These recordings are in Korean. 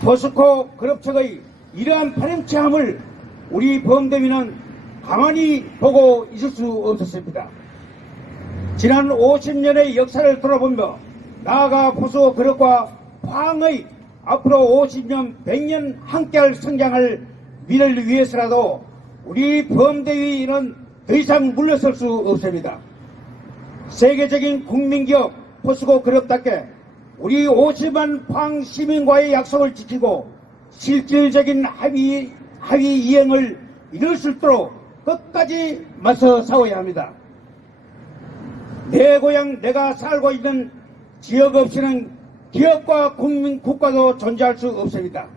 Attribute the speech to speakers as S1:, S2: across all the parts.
S1: 포스코 그룹 측의 이러한 파렴치함을 우리 범대민은 가만히 보고 있을 수 없었습니다. 지난 50년의 역사를 돌아보며 나아가 포스코 그룹과 포항의 앞으로 50년, 100년 함께할 성장을 미래를 위해서라도 우리 범대위는 더 이상 물러설 수 없습니다. 세계적인 국민기업 포스코 그룹답게 우리 50만 포항 시민과의 약속을 지키고 실질적인 합의, 합의 이행을 이룰 수 있도록 끝까지 맞서 싸워야 합니다. 내 고향 내가 살고 있는 지역 없이는 기업과 국민 국가도 존재할 수 없습니다.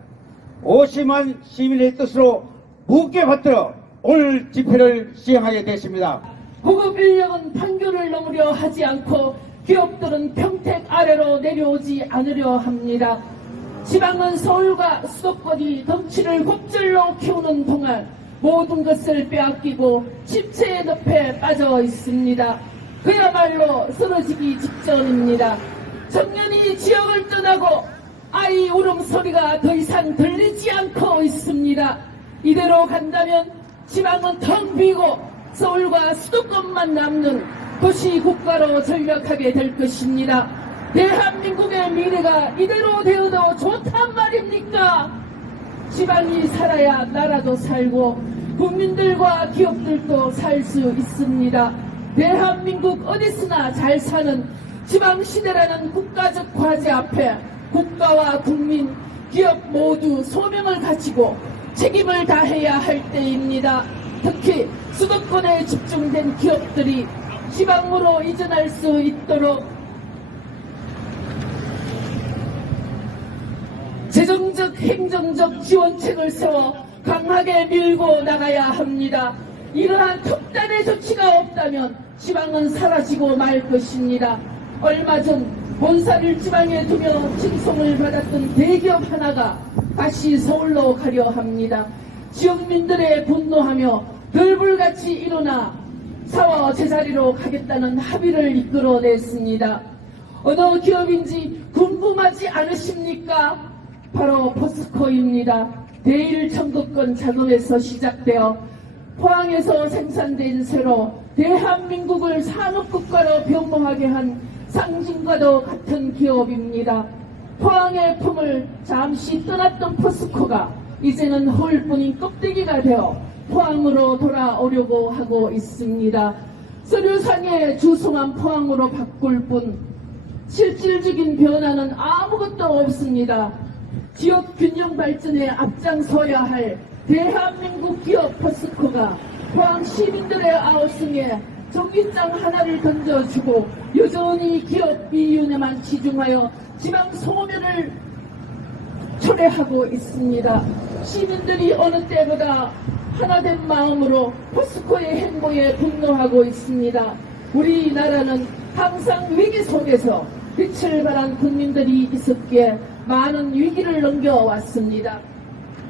S1: 50만 시민의 뜻으로 무게 받들어 오늘 집회를 시행하게 됐습니다.
S2: 고급 인력은 판교를 넘으려 하지 않고 기업들은 평택 아래로 내려오지 않으려 합니다. 지방은 서울과 수도권이 덩치를 곱절로 키우는 동안 모든 것을 빼앗기고 침체의 늪에 빠져 있습니다. 그야말로 쓰러지기 직전입니다. 청년이 지역을 떠나고 아이 울음소리가 더 이상 들리지 않고 있습니다. 이대로 간다면 지방은 텅 비고 서울과 수도권만 남는 도시 국가로 전락하게 될 것입니다. 대한민국의 미래가 이대로 되어도 좋단 말입니까? 지방이 살아야 나라도 살고 국민들과 기업들도 살 수 있습니다. 대한민국 어디서나 잘 사는 지방시대라는 국가적 과제 앞에 국가와 국민, 기업 모두 소명을 갖추고 책임을 다해야 할 때입니다. 특히 수도권에 집중된 기업들이 지방으로 이전할 수 있도록 재정적, 행정적 지원책을 세워 강하게 밀고 나가야 합니다. 이러한 특단의 조치가 없다면 지방은 사라지고 말 것입니다. 얼마 전 본사를 지방에 두며 칭송을 받았던 대기업 하나가 다시 서울로 가려 합니다. 지역민들의 분노하며 들불같이 일어나 사와 제자리로 가겠다는 합의를 이끌어냈습니다. 어느 기업인지 궁금하지 않으십니까? 바로 포스코입니다. 대일 청구권 작업에서 시작되어 포항에서 생산된 새로 대한민국을 산업국가로 변모하게 한 상징과도 같은 기업입니다. 포항의 품을 잠시 떠났던 포스코가 이제는 홀뿐인 껍데기가 되어 포항으로 돌아오려고 하고 있습니다. 서류상의 주소만 포항으로 바꿀 뿐 실질적인 변화는 아무것도 없습니다. 지역 균형 발전에 앞장서야 할 대한민국 기업 포스코가 포항 시민들의 아우성에 전기장 하나를 던져주고 여전히 기업 이윤에만 치중하여 지방 소멸을 초래하고 있습니다. 시민들이 어느 때보다 하나된 마음으로 포스코의 행보에 분노하고 있습니다. 우리나라는 항상 위기 속에서 빛을 발한 국민들이 있었기에 많은 위기를 넘겨왔습니다.